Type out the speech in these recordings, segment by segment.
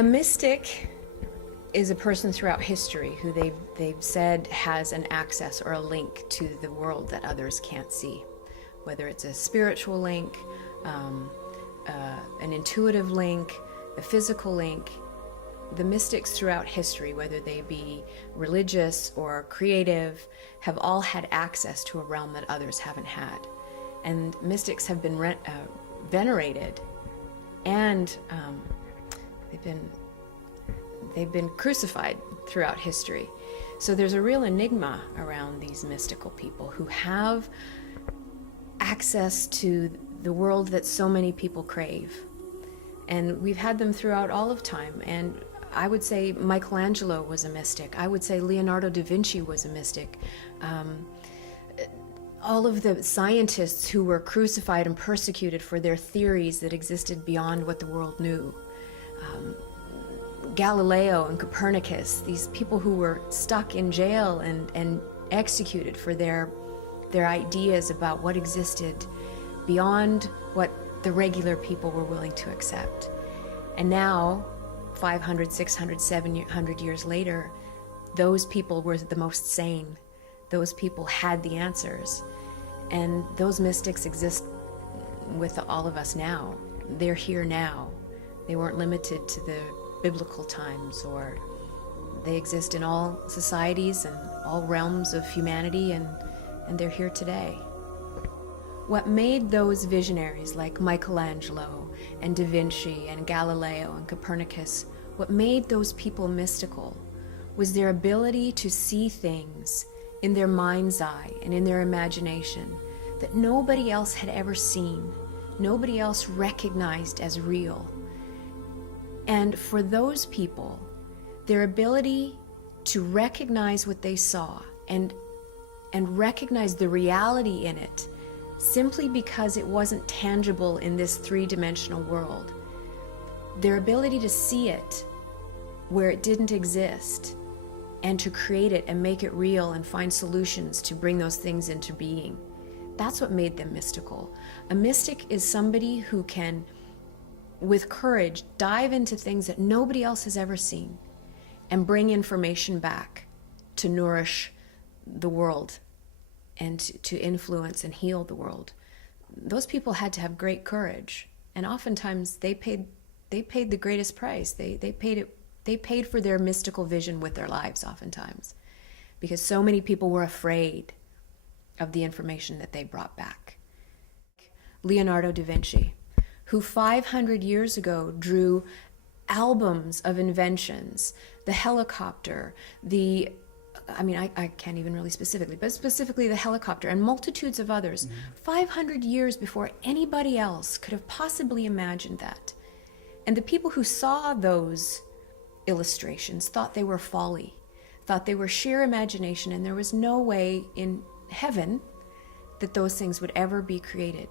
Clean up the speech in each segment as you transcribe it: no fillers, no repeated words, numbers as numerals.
A mystic is a person throughout history who they've said has an access or a link to the world that others can't see, whether it's a spiritual link, an intuitive link, a physical link. The mystics throughout history, whether they be religious or creative, have all had access to a realm that others haven't had. And mystics have been venerated, and they've been crucified throughout history. So there's a real enigma around these mystical people who have access to the world that so many people crave. And we've had them throughout all of time. And I would say Michelangelo was a mystic. I would say Leonardo da Vinci was a mystic. All of the scientists who were crucified and persecuted for their theories that existed beyond what the world knew. Galileo and Copernicus, these people who were stuck in jail and executed for their ideas about what existed beyond what the regular people were willing to accept. And now, 500, 600, 700 years later, those people were the most sane. Those people had the answers. And those mystics exist with all of us now. They're here now. They weren't limited to the biblical times, or they exist in all societies and all realms of humanity, and they're here today. What made those visionaries like Michelangelo and Da Vinci and Galileo and Copernicus, what made those people mystical was their ability to see things in their mind's eye and in their imagination that nobody else had ever seen, nobody else recognized as real. And for those people, their ability to recognize what they saw and recognize the reality in it simply because it wasn't tangible in this three-dimensional world, their ability to see it where it didn't exist and to create it and make it real and find solutions to bring those things into being, that's what made them mystical. A mystic is somebody who can, with courage, dive into things that nobody else has ever seen and bring information back to nourish the world and to influence and heal the world. Those people had to have great courage, and oftentimes they paid the greatest price. They paid for their mystical vision with their lives oftentimes, because so many people were afraid of the information that they brought back. Leonardo da Vinci, who 500 years ago drew albums of inventions, the helicopter, I can't even really specifically, but specifically the helicopter and multitudes of others, 500 years before anybody else could have possibly imagined that. And the people who saw those illustrations thought they were folly, thought they were sheer imagination, and there was no way in heaven that those things would ever be created.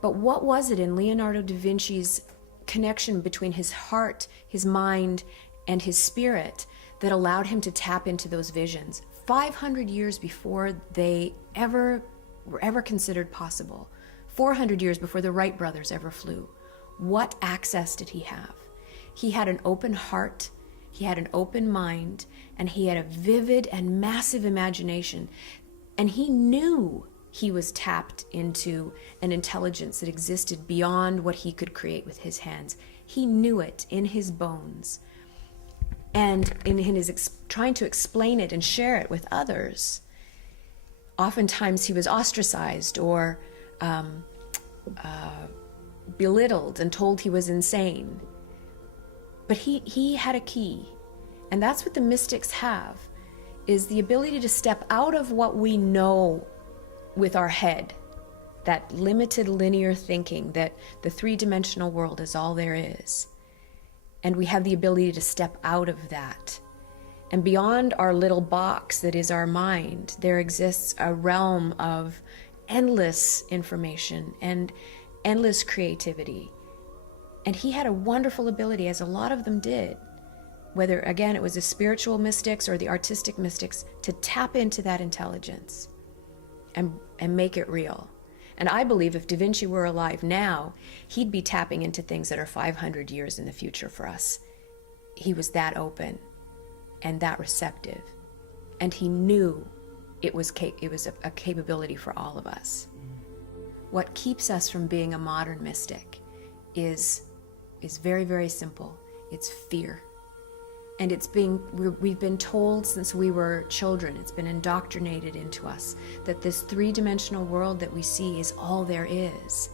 But what was it in Leonardo da Vinci's connection between his heart, his mind, and his spirit that allowed him to tap into those visions 500 years before they were ever considered possible, 400 years before the Wright brothers ever flew? What access did he have? He had an open heart, he had an open mind, and he had a vivid and massive imagination. And he knew he was tapped into an intelligence that existed beyond what he could create with his hands. He knew it in his bones. And in his trying to explain it and share it with others, oftentimes he was ostracized or belittled and told he was insane. But he had a key, and that's what the mystics have, is the ability to step out of what we know with our head, that limited linear thinking that the three-dimensional world is all there is. And we have the ability to step out of that. And beyond our little box that is our mind, there exists a realm of endless information and endless creativity. And he had a wonderful ability, as a lot of them did, whether, again, it was the spiritual mystics or the artistic mystics, to tap into that intelligence and make it real. And I believe if Da Vinci were alive now, he'd be tapping into things that are 500 years in the future for us. he was that open and that receptive, and he knew it was a capability for all of us. What keeps us from being a modern mystic is very, very simple. It's fear. And we've been told since we were children, it's been indoctrinated into us that this three-dimensional world that we see is all there is.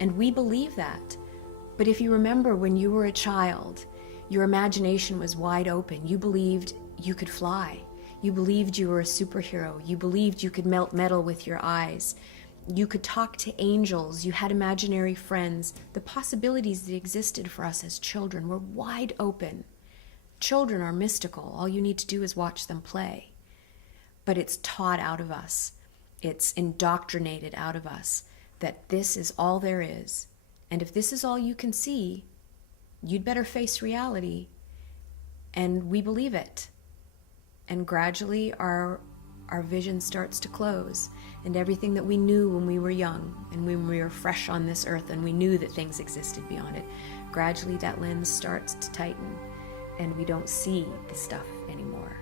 And we believe that. But if you remember when you were a child, your imagination was wide open. You believed you could fly. You believed you were a superhero. You believed you could melt metal with your eyes. You could talk to angels. You had imaginary friends. The possibilities that existed for us as children were wide open. Children are mystical. All you need to do is watch them play. But it's taught out of us. It's indoctrinated out of us that this is all there is. And if this is all you can see, you'd better face reality. And we believe it. And gradually our vision starts to close. And everything that we knew when we were young and when we were fresh on this earth and we knew that things existed beyond it, gradually that lens starts to tighten. And we don't see the stuff anymore.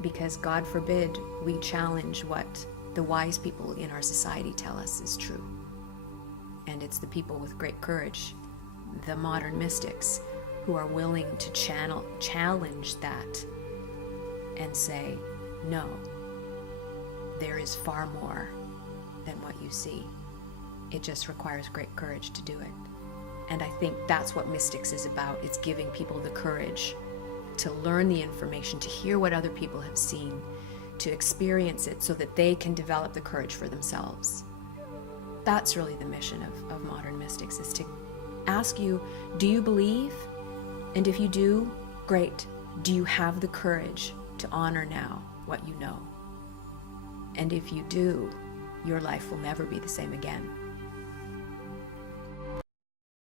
Because God forbid we challenge what the wise people in our society tell us is true. And it's the people with great courage, the modern mystics, who are willing to challenge that and say, no, there is far more than what you see. It just requires great courage to do it. And I think that's what mystics is about. It's giving people the courage to learn the information, to hear what other people have seen, to experience it so that they can develop the courage for themselves. That's really the mission of modern mystics, is to ask you, do you believe? And if you do, great. Do you have the courage to honor now what you know? And if you do, your life will never be the same again.